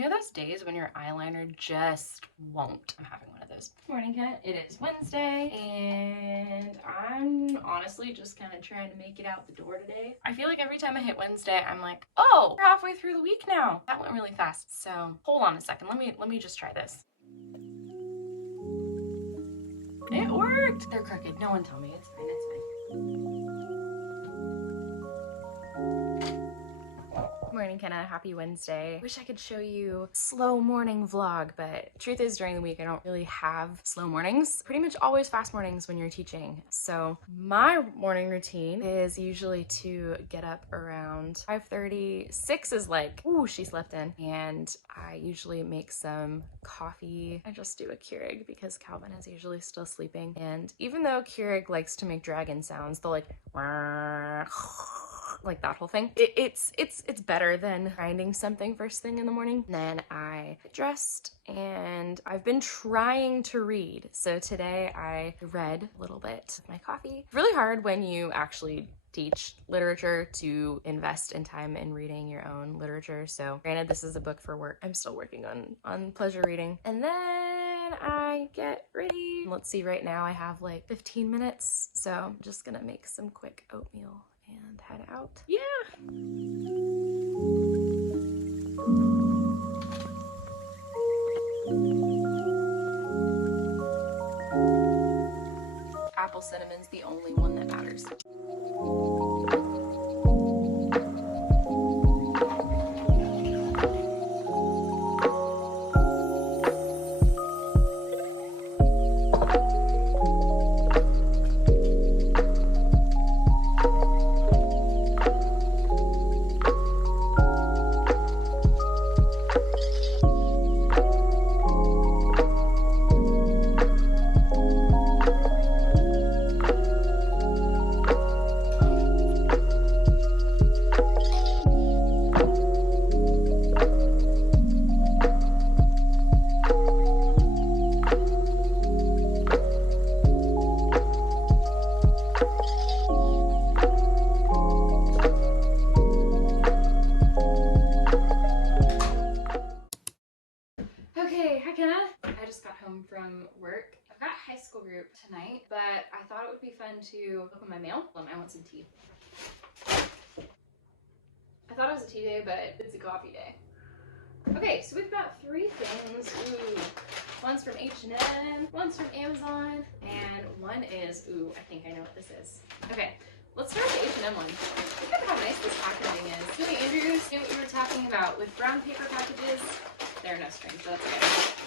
You know those days when your eyeliner just won't? I'm having one of those. Morning, Kat. It is Wednesday, and I'm honestly just kind of trying to make it out the door today. I feel like every time I hit Wednesday, I'm like, oh, we're halfway through the week now. That went really fast. So hold on a second. Let me just try this. It worked. They're crooked. No one tell me. It's fine. It's fine. Morning, Kenna. Happy Wednesday. Wish I could show you slow morning vlog, but truth is during the week I don't really have slow mornings. Pretty much always fast mornings when you're teaching. So my morning routine is usually to get up around 5:30. 6 is like, ooh, she slept in. And I usually make some coffee. I just do a Keurig because Calvin is usually still sleeping. And even though Keurig likes to make dragon sounds, they'll like that whole thing. It's better than grinding something first thing in the morning. Then I get dressed and I've been trying to read. So today I read a little bit of my coffee. It's really hard when you actually teach literature to invest in time in reading your own literature. So granted, this is a book for work. I'm still working on pleasure reading. And then I get ready. Let's see, right now I have like 15 minutes. So I'm just gonna make some quick oatmeal and head out. Yeah. Apple cinnamon's the only one that matters. I just got home from work. I've got high school group tonight, but I thought it would be fun to open my mail. I want some tea. I thought it was a tea day, but it's a coffee day. Okay, so we've got 3 things. Ooh, one's from H&M, one's from Amazon, and one is, ooh, I think I know what this is. Okay, let's start with the H&M one. Look at how nice this packaging is. Julie Andrews knew what you were talking about with brown paper packages. There are no strings, so that's good.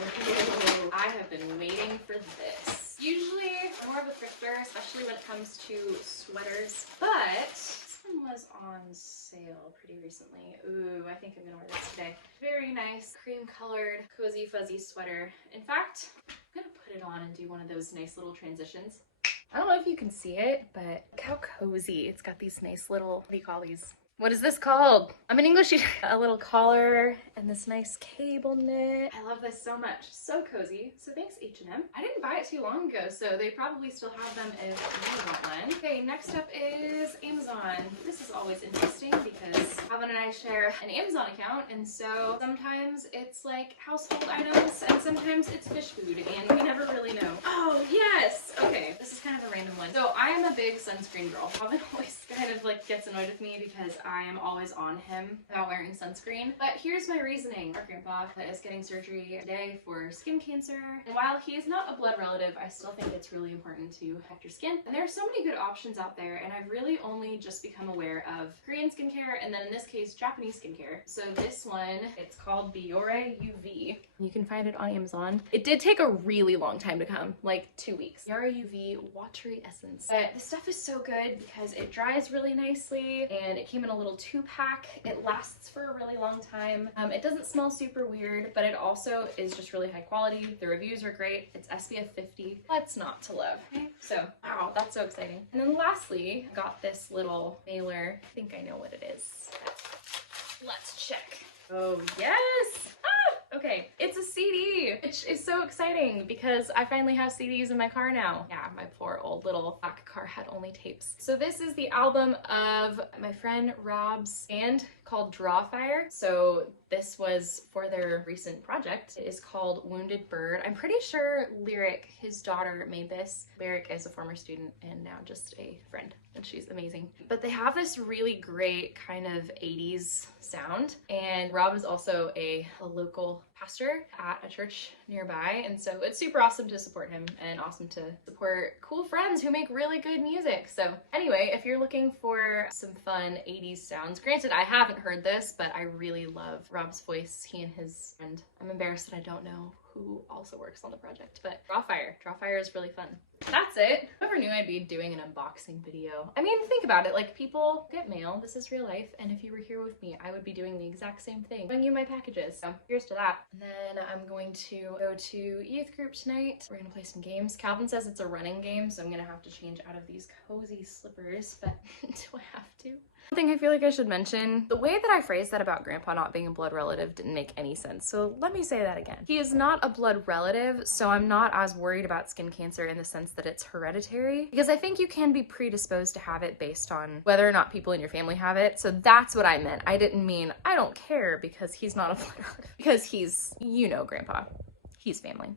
Oh, I have been waiting for this. Usually I'm more of a thrifter, especially when it comes to sweaters, but this one was on sale pretty recently. Ooh, I think I'm gonna wear this today. Very nice, cream colored, cozy fuzzy sweater. In fact, I'm gonna put it on and do one of those nice little transitions. I don't know if you can see it, but look how cozy. It's got these nice little, what do you call these? What is this called? I'm an English teacher. A little collar and this nice cable knit. I love this so much. So cozy. So thanks, H&M. I didn't buy it too long ago, so they probably still have them if you want one. Okay, next up is Amazon. This is always interesting because Calvin and I share an Amazon account, and so sometimes it's like household items and sometimes it's fish food, and we never really know. Oh, yes! Okay, this is kind of a random one. So I am a big sunscreen girl. Calvin always kind of like gets annoyed with me because I am always on him about wearing sunscreen. But here's my reasoning. Our grandpa is getting surgery today for skin cancer. And while he is not a blood relative, I still think it's really important to protect your skin. And there are so many good options out there, and I've really only just become aware of Korean skincare, and then in this case, Japanese skincare. So this one, it's called Biore UV. You can find it on Amazon. It did take a really long time to come, like 2 weeks. Biore UV Watery Essence. But the stuff is so good because it dries really nicely, and it came in a little 2-pack. It lasts for a really long time. It doesn't smell super weird, but it also is just really high quality. The reviews are great. It's SPF 50. What's not to love? Okay, so wow, that's so exciting. And then lastly, I got this little mailer. I think I know what it is. Let's check. Oh yes! Okay, it's a CD, which is so exciting because I finally have CDs in my car now. Yeah, my poor old little black car had only tapes. So this is the album of my friend Rob's band called Drawfire. So This was for their recent project. It is called Wounded Bird. I'm pretty sure Lyric, his daughter, made this. Lyric is a former student and now just a friend, and she's amazing. But they have this really great kind of 80s sound, and Rob is also a local pastor at a church nearby, and so it's super awesome to support him and awesome to support cool friends who make really good music. So anyway, if you're looking for some fun 80s sounds, granted I haven't heard this, but I really love Rob's voice. He and his friend, I'm embarrassed that I don't know who also works on the project, but Drawfire is really fun. That's it. Whoever knew I'd be doing an unboxing video. I mean, think about it, like, people get mail, this is real life, and if you were here with me, I would be doing the exact same thing, showing you my packages. So here's to that. And then I'm going to go to youth group tonight. We're gonna play some games. Calvin says it's a running game, so I'm gonna have to change out of these cozy slippers, but do I have to? One thing I feel like I should mention, the way that I phrased that about Grandpa not being a blood relative didn't make any sense, so let me say that again. He is not a blood relative, so I'm not as worried about skin cancer in the sense that it's hereditary, because I think you can be predisposed to have it based on whether or not people in your family have it, so that's what I meant. I didn't mean I don't care because he's not a blood relative, because he's, you know, Grandpa. He's family.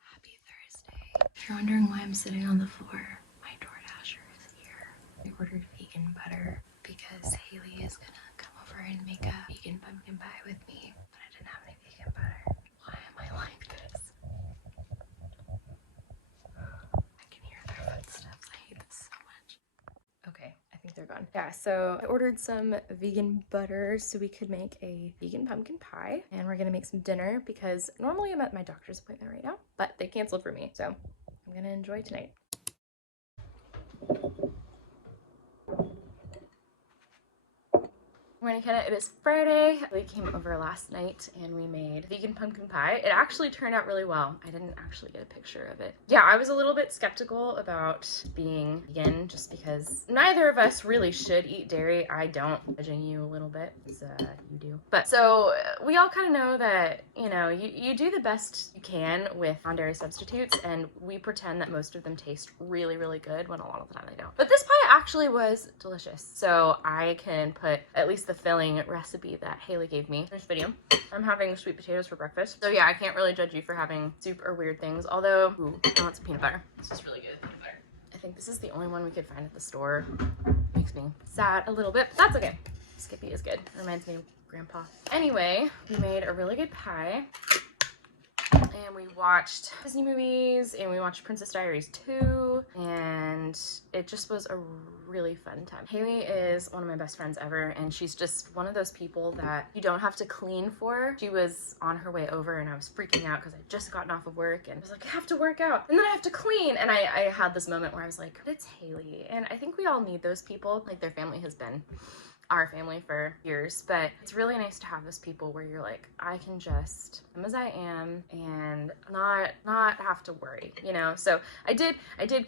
Happy Thursday. If you're wondering why I'm sitting on the floor, my DoorDasher is here. I ordered vegan butter because Haley is gonna come over and make a vegan pumpkin pie with me, but I didn't have any vegan butter. Why am I like this? I can hear their footsteps. I hate this so much. Okay, I think they're gone. Yeah, so I ordered some vegan butter so we could make a vegan pumpkin pie, and we're gonna make some dinner because normally I'm at my doctor's appointment right now, but they canceled for me, so I'm gonna enjoy tonight. Morning, Kenna. It is Friday. We came over last night and we made vegan pumpkin pie. It actually turned out really well. I didn't actually get a picture of it. Yeah, I was a little bit skeptical about being vegan just because neither of us really should eat dairy. I don't. Judging you a little bit, because you do. But so we all kind of know that, you know, you do the best you can with non-dairy substitutes, and we pretend that most of them taste really, really good when a lot of the time they don't. But this pie actually was delicious. So I can put at least the filling recipe that Haley gave me in this video. I'm having sweet potatoes for breakfast. So yeah, I can't really judge you for having soup or weird things, although, ooh, I want some peanut butter. This is really good peanut butter. I think this is the only one we could find at the store. Makes me sad a little bit, but that's okay. Skippy is good. It reminds me of Grandpa. Anyway, we made a really good pie. And we watched Disney movies, and we watched Princess Diaries 2, and it just was a really fun time. Haley is one of my best friends ever, and she's just one of those people that you don't have to clean for. She was on her way over, and I was freaking out because I'd just gotten off of work, and I was like, I have to work out, and then I have to clean, and I had this moment where I was like, it's Haley, and I think we all need those people. Like, their family has been our family for years, but it's really nice to have those people where you're like, I can just come as I am and not have to worry, you know? So I did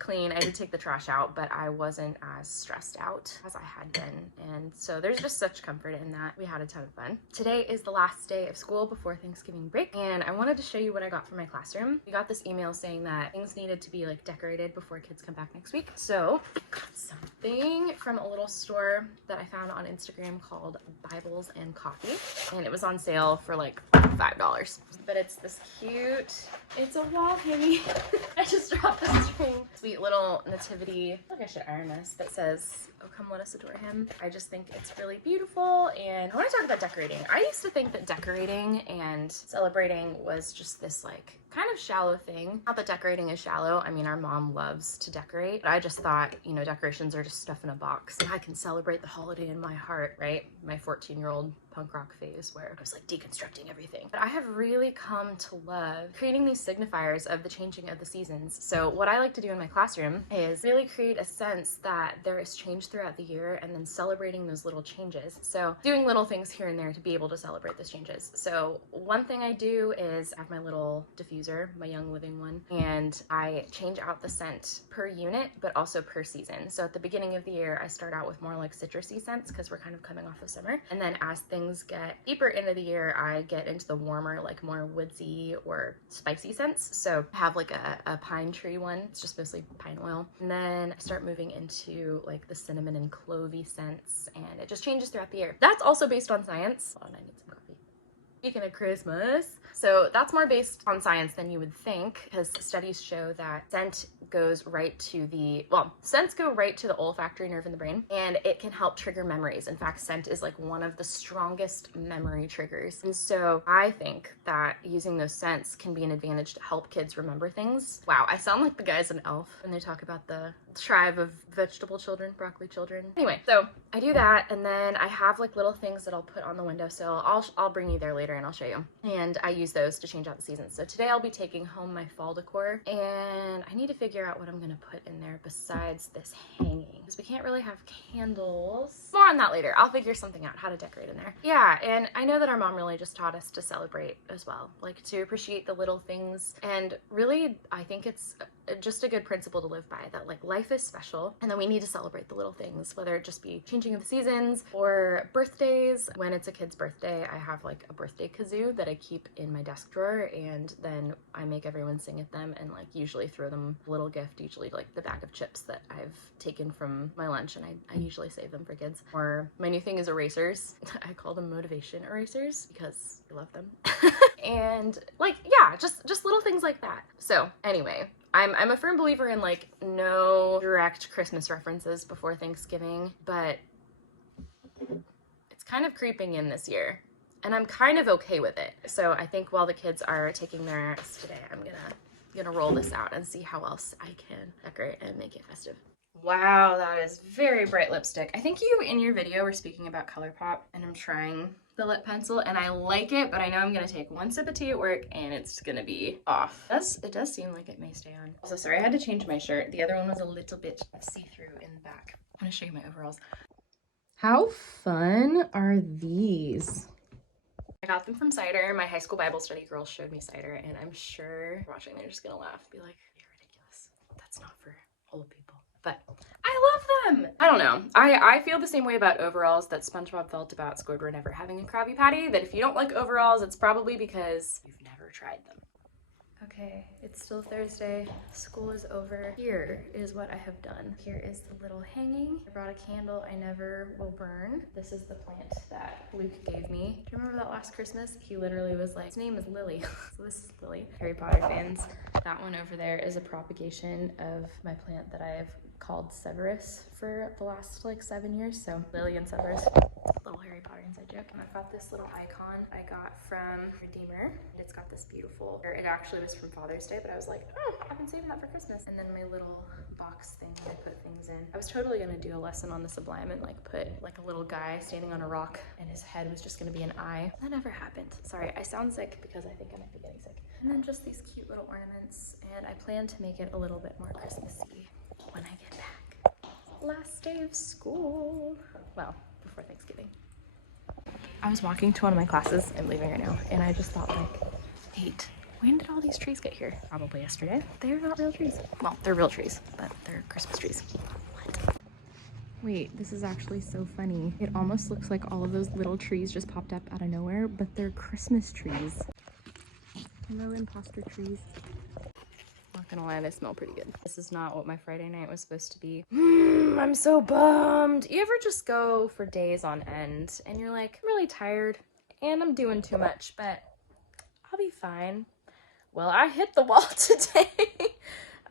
clean, I did take the trash out, but I wasn't as stressed out as I had been. And so there's just such comfort in that. We had a ton of fun. Today is the last day of school before Thanksgiving break, and I wanted to show you what I got for my classroom. We got this email saying that things needed to be like decorated before kids come back next week. So I got something from a little store that I found on Instagram called Bibles and Coffee, and it was on sale for like $5. But it's this cute, it's a wall hanging. I just dropped this string. Sweet little nativity. I feel like I should iron this, that says, oh, come let us adore him. I just think it's really beautiful, and I want to talk about decorating. I used to think that decorating and celebrating was just this like kind of shallow thing. Not that decorating is shallow. I mean, our mom loves to decorate, but I just thought, you know, decorations are just stuff in a box, and I can celebrate the holiday in my heart, right? My 14-year-old punk rock phase where I was like deconstructing everything. But I have really come to love creating these signifiers of the changing of the seasons. So what I like to do in my classroom is really create a sense that there is change throughout the year, and then celebrating those little changes. So doing little things here and there to be able to celebrate those changes. So one thing I do is I have my little diffuser, my Young Living one, and I change out the scent per unit, but also per season. So at the beginning of the year, I start out with more like citrusy scents because we're kind of coming off of summer. And then as things things get deeper into the year, I get into the warmer, like more woodsy or spicy scents. So I have like a pine tree one. It's just mostly pine oil. And then I start moving into like the cinnamon and clovey scents, and it just changes throughout the year. That's also based on science. Oh, and I need some coffee. Speaking of Christmas, so that's more based on science than you would think, because studies show that scent goes right to the, well, scents go right to the olfactory nerve in the brain, and it can help trigger memories. In fact, scent is like one of the strongest memory triggers. And so I think that using those scents can be an advantage to help kids remember things. Wow, I sound like the guys in Elf when they talk about the tribe of vegetable children, broccoli children. Anyway, so I do that, and then I have like little things that I'll put on the windowsill. I'll bring you there later and I'll show you. And I use those to change out the seasons. So today I'll be taking home my fall decor, and I need to figure out what I'm gonna put in there besides this hanging, because we can't really have candles. More on that later. I'll figure something out how to decorate in there. Yeah, and I know that our mom really just taught us to celebrate as well, like to appreciate the little things. And really, I think it's just a good principle to live by, that like life is special and then we need to celebrate the little things, whether it just be changing of the seasons or birthdays. When it's a kid's birthday, I have like a birthday kazoo that I keep in my desk drawer, and then I make everyone sing at them and like usually throw them a little gift, usually like the bag of chips that I've taken from my lunch, and I usually save them for kids. Or my new thing is erasers. I call them motivation erasers because I love them. And like, yeah, just little things like that. So anyway, I'm a firm believer in like no direct Christmas references before Thanksgiving, but it's kind of creeping in this year, and I'm kind of okay with it. So I think while the kids are taking their naps today, I'm gonna roll this out and see how else I can decorate and make it festive. Wow, that is very bright lipstick. I think you in your video were speaking about ColourPop, and I'm trying the lip pencil and I like it, but I know I'm gonna take one sip of tea at work and it's gonna be off. It does seem like it may stay on. Also, sorry, I had to change my shirt. The other one was a little bit see-through in the back. I'm gonna show you my overalls. How fun are these? I got them from Cider. My high school Bible study girls showed me Cider, and I'm sure watching they're just gonna laugh, be like, you're ridiculous. That's not for old people. But I love them. I don't know. I feel the same way about overalls that SpongeBob felt about Squidward never having a Krabby Patty, that if you don't like overalls, it's probably because you've never tried them. Okay, it's still Thursday. School is over. Here is what I have done. Here is the little hanging. I brought a candle I never will burn. This is the plant that Luke gave me. Do you remember that last Christmas? He literally was like, his name is Lily. So this is Lily. Harry Potter fans. That one over there is a propagation of my plant that I have called Severus for the last like 7 years. So Lily and Severus. Little Harry Potter inside joke. And I've got this little icon I got from Redeemer. And it's got this beautiful, it actually was from Father's Day, but I was like, oh, I've been saving that for Christmas. And then my little box thing that I put things in. I was totally gonna do a lesson on the Sublime and like put like a little guy standing on a rock and his head was just gonna be an eye. That never happened. Sorry, I sound sick because I think I might be getting sick. And then just these cute little ornaments, and I plan to make it a little bit more Christmassy when I get back. Last day of school. Well, before Thanksgiving. I was walking to one of my classes, I'm leaving right now, and I just thought like, wait, when did all these trees get here? Probably yesterday. They're not real trees. Well, they're real trees, but they're Christmas trees. What? Wait, this is actually so funny. It almost looks like all of those little trees just popped up out of nowhere, but they're Christmas trees. Hello, imposter trees. Not gonna lie, they smell pretty good. This is not what my Friday night was supposed to be. I'm so bummed. You ever just go for days on end and you're like, I'm really tired and I'm doing too much, but I'll be fine. Well, I hit the wall today.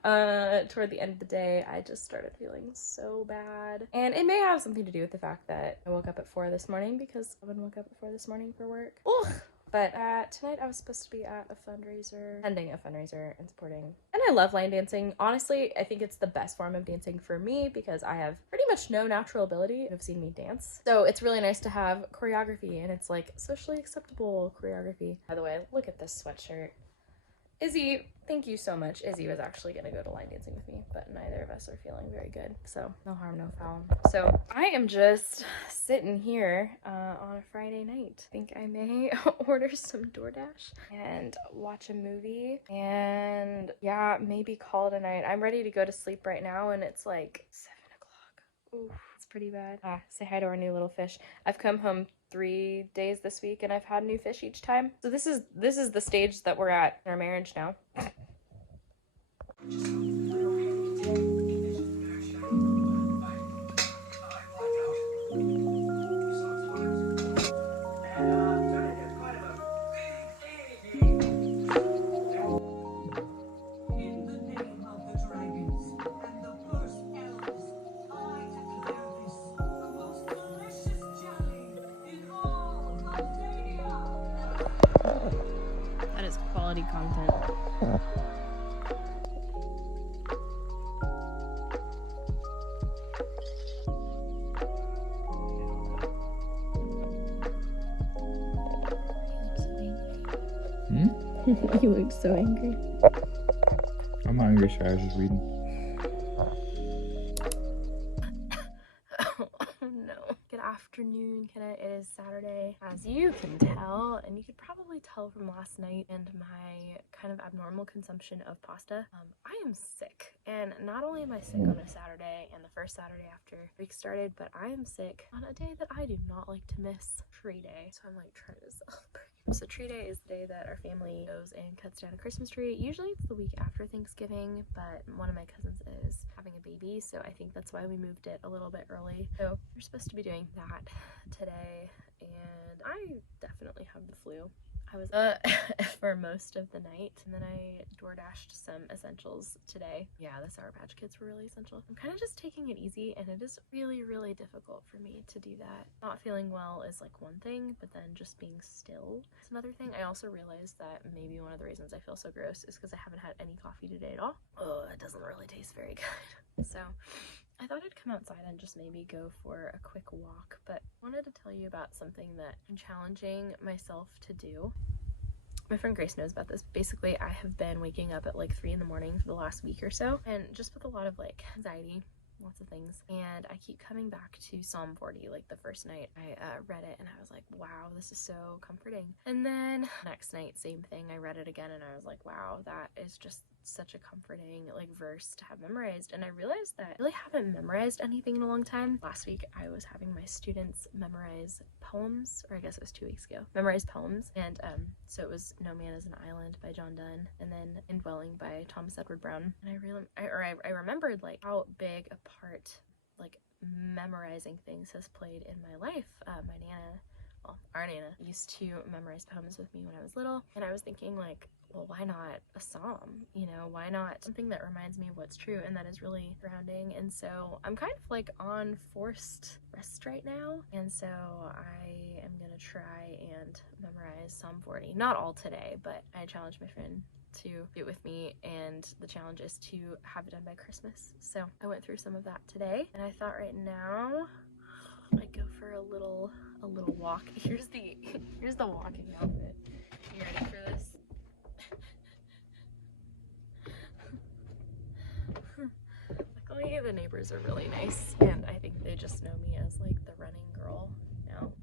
Toward the end of the day, I just started feeling so bad. And it may have something to do with the fact that I woke up at 4 this morning, because Robin woke up at 4 this morning for work. Ugh. But tonight I was supposed to be at a fundraiser, attending a fundraiser and supporting. And I love line dancing. Honestly, I think it's the best form of dancing for me because I have pretty much no natural ability. You've seen me dance. So it's really nice to have choreography, and it's like socially acceptable choreography. By the way, look at this sweatshirt. Izzy, thank you so much. Izzy was actually gonna go to line dancing with me, but neither of us are feeling very good. So no harm, no foul. So I am just sitting here on a Friday night. I think I may order some DoorDash and watch a movie and yeah, maybe call it a night. I'm ready to go to sleep right now and it's like 7 o'clock. Ooh, it's pretty bad. Say hi to our new little fish. I've come home 3 days this week and I've had new fish each time. So this is the stage that we're at in our marriage now. That is quality content. You look so angry. I'm not angry, sorry, I was just reading. Oh no. Good afternoon, Kenna. It is Saturday, as you can tell, and you could probably tell from last night and my kind of abnormal consumption of pasta. I am sick, and not only am I sick on a Saturday and the first Saturday after week started, but I am sick on a day that I do not like to miss, Tree Day. So I'm like trying to celebrate. So Tree Day is the day that our family goes and cuts down a Christmas tree. Usually it's the week after Thanksgiving, but one of my cousins is having a baby, so I think that's why we moved it a little bit early. So we're supposed to be doing that today, and I definitely have the flu. I was for most of the night, and then I DoorDashed some essentials today. Yeah, the Sour Patch Kids were really essential. I'm kind of just taking it easy, and it is really, really difficult for me to do that. Not feeling well is like one thing, but then just being still is another thing. I also realized that maybe one of the reasons I feel so gross is because I haven't had any coffee today at all. Oh, it doesn't really taste very good. So I thought I'd come outside and just maybe go for a quick walk, but I wanted to tell you about something that I'm challenging myself to do. My friend Grace knows about this. Basically, I have been waking up at like 3 in the morning for the last week or so, and just with a lot of like anxiety, lots of things, and I keep coming back to Psalm 40. Like the first night I read it and I was like, wow, this is so comforting. And then next night, same thing, I read it again and I was like, wow, that is just such a comforting like verse to have memorized. And I realized that I really haven't memorized anything in a long time. Last week I was having my students memorize poems, or I guess it was 2 weeks ago, memorize poems, and so it was No Man is an Island by John Donne, and then Indwelling by Thomas Edward Brown. And I remembered like how big a part like memorizing things has played in my life. My Nana, well, our Nana used to memorize poems with me when I was little, and I was thinking like, well, why not a psalm? You know, why not something that reminds me of what's true and that is really grounding? And so I'm kind of like on forced rest right now, and so I am gonna try and memorize Psalm 40. Not all today, but I challenged my friend to do it with me, and the challenge is to have it done by Christmas. So I went through some of that today, and I thought right now I'd go for a little walk. Here's the walking outfit. You ready for this? Luckily the neighbors are really nice, and I think they just know me as like the running girl now.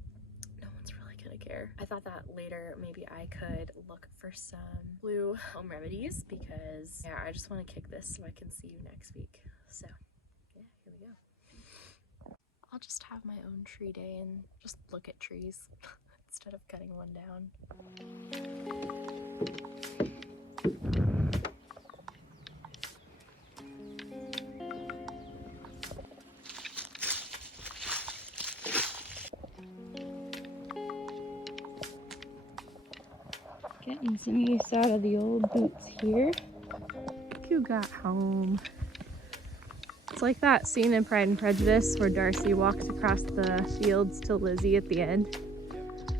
No one's really gonna care. I thought that later maybe I could look for some blue home remedies, because yeah, I just want to kick this so I can see you next week. So yeah, here we go. I'll just have my own tree day and just look at trees instead of cutting one down. Getting some use out of the old boots here. You got home. It's like that scene in Pride and Prejudice where Darcy walks across the fields to Lizzie at the end.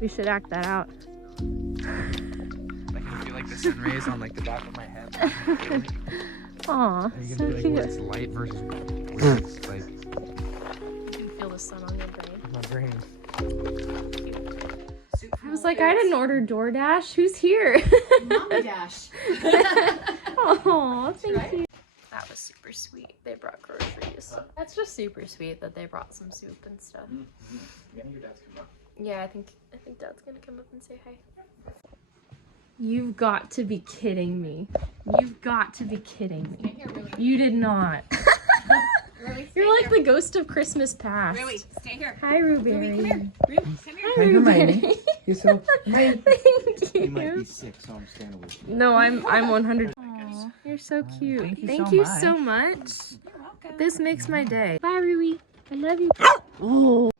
We should act that out. I can feel like the sun rays on like the back of my head. Aw, You can so feel like cute. when it's light versus when it's like You can feel the sun on your brain. my brain. I was like, I didn't order DoorDash. Who's here? Mommy Dash. Oh, thank you. That was super sweet. They brought groceries. That's just super sweet that they brought some soup and stuff. Yeah, your dad's coming up. Yeah, I think Dad's gonna come up and say hi. You've got to be kidding me. You've got to be kidding me. You did not. Ruby, stay You're like here. the ghost of Christmas past. Ruby, stay here. Hi, Ruby. Ruby, come here. Ruby, come here. Hi, Ruby. You're so Thank You might you. be sick, so I'm staying away from you. No, I'm 100. Aw, you're so cute. Thank you so much. You're welcome. This makes my day. Bye, Ruby. I love you. Oh.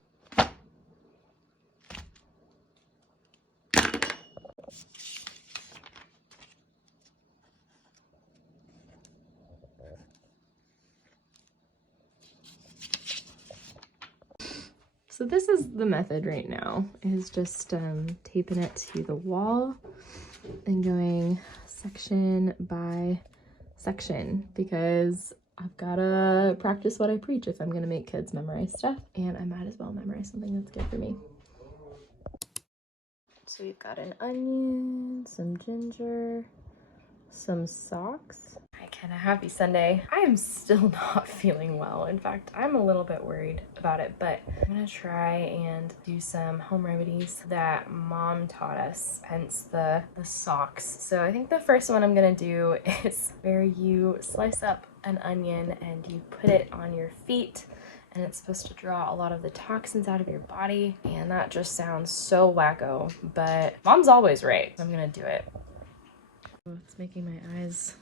So this is the method right now, is just taping it to the wall and going section by section, because I've gotta practice what I preach if I'm gonna make kids memorize stuff, and I might as well memorize something that's good for me. So we've got an onion, some ginger, some socks. Hi, Kenna. Happy Sunday. I am still not feeling well. In fact, I'm a little bit worried about it, but I'm gonna try and do some home remedies that Mom taught us, hence the socks. So I think the first one I'm gonna do is where you slice up an onion and you put it on your feet, and it's supposed to draw a lot of the toxins out of your body. And that just sounds so wacko, but Mom's always right. So I'm gonna do it. Oh, it's making my eyes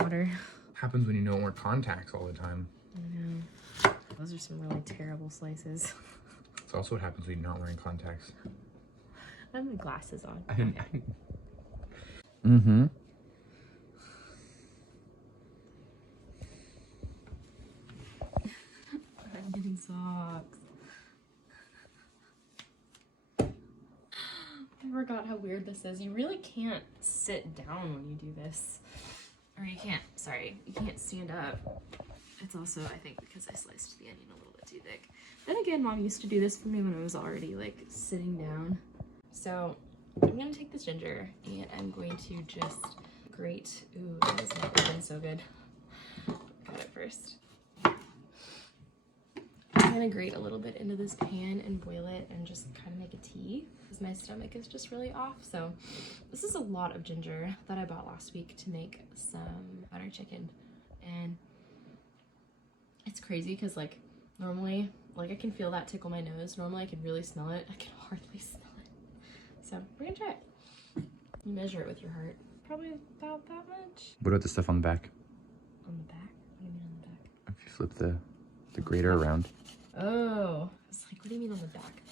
water. Happens when you don't wear contacts all the time. I know. Those are some really terrible slices. It's also what happens when you're not wearing contacts. I have my glasses on. Mm-hmm. Onion socks. I forgot how weird this is. You really can't sit down when you do this. Or you can't stand up. It's also, I think, because I sliced the onion a little bit too thick. Then again, Mom used to do this for me when I was already like sitting down. So I'm gonna take this ginger and I'm going to just grate. Ooh, that is not looking so good. Got it first. I'm gonna grate a little bit into this pan and boil it and just kind of make a tea, because my stomach is just really off. So this is a lot of ginger that I bought last week to make some butter chicken. And it's crazy because like normally, like I can feel that tickle my nose. Normally I can really smell it. I can hardly smell it. So we're gonna try it. You measure it with your heart. Probably about that much. What about the stuff on the back? On the back? What do you mean on the back? If you flip the grater around. Oh, it's like, what do you mean on the back?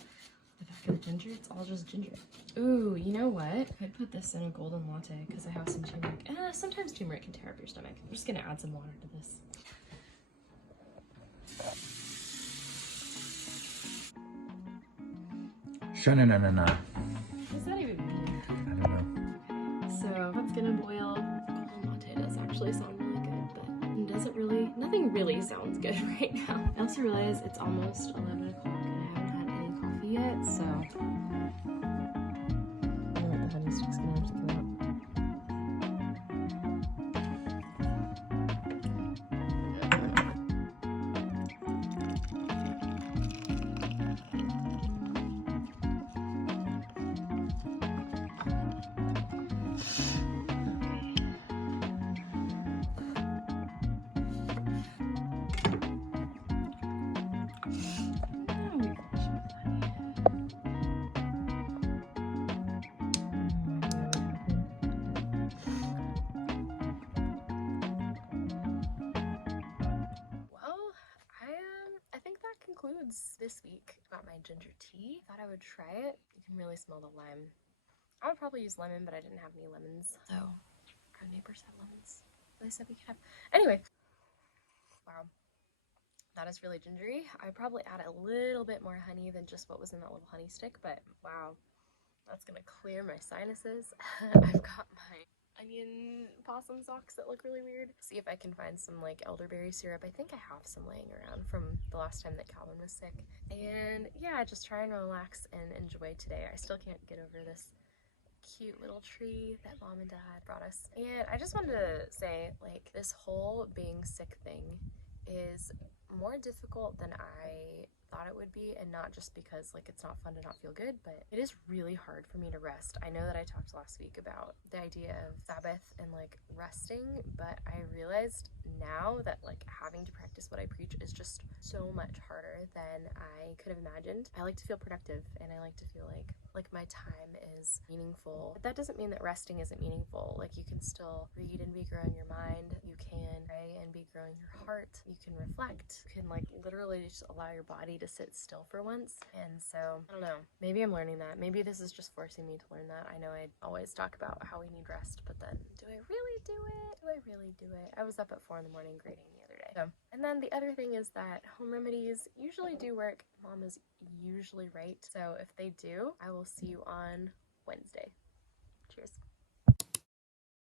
The back of the ginger? It's all just ginger. Ooh, you know what? I could put this in a golden latte because I have some turmeric. Sometimes turmeric can tear up your stomach. I'm just gonna add some water to this. Sha-na-na-na-na. What does that even mean? I don't know. So that's gonna boil. Golden latte does actually sound really good, but it doesn't really, nothing really sounds good right now. I also realize it's almost 11 o'clock and I haven't had any coffee yet, so I know the honey stick's gonna have to come out. I think that concludes this week. Got my ginger tea. Thought I would try it. You can really smell the lime. I would probably use lemon, but I didn't have any lemons. So our neighbors have lemons. They said we could have. Anyway, wow, that is really gingery. I probably add a little bit more honey than just what was in that little honey stick, but wow, that's gonna clear my sinuses. I've got my onion possum socks that look really weird. See if I can find some like elderberry syrup. I think I have some laying around from the last time that Calvin was sick. And yeah, just try and relax and enjoy today. I still can't get over this cute little tree that Mom and Dad brought us. And I just wanted to say, like, this whole being sick thing is more difficult than I thought it would be, and not just because like it's not fun to not feel good, but it is really hard for me to rest. I know that I talked last week about the idea of Sabbath and like resting, but I realized now that like having to practice what I preach is just so much harder than I could have imagined. I like to feel productive, and I like to feel like my time is meaningful. But that doesn't mean that resting isn't meaningful. Like, you can still read and be growing your mind. You can pray and be growing your heart. You can reflect. You can like literally just allow your body to sit still for once. And so, I don't know, maybe I'm learning that. Maybe this is just forcing me to learn that. I know I always talk about how we need rest, but then do I really do it? Do I really do it? I was up at 4 in the morning grading the other day. So, and then the other thing is that home remedies usually do work. Mom is usually right. So if they do, I will see you on Wednesday. Cheers.